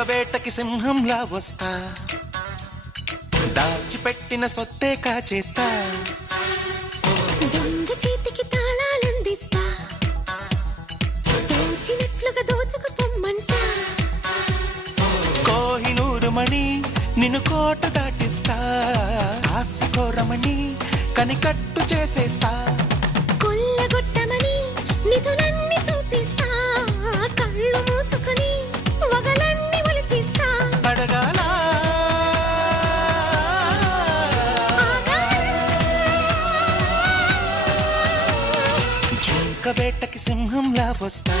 వేటకి సింహంలా వస్తా, దాచిపెట్టిన సొత్తే కాచేస్తా, దొంగ చేతికి తాళాలందిస్తా, దోచినట్లుగా దోచుకుపోమ్మంటా, కోహినూరు మణి నిన్ను కోట దాటిస్తా, ఆశకోరమణి కనికట్టు చేసేస్తా, కొల్లగొట్టమని నిధులన్నీ చూపిస్తా, కళ్ళు మూసుకుని వగలన్నీ ఒలిచిస్తా, అడగాల జింక వేటకి సింహంలా వస్తా.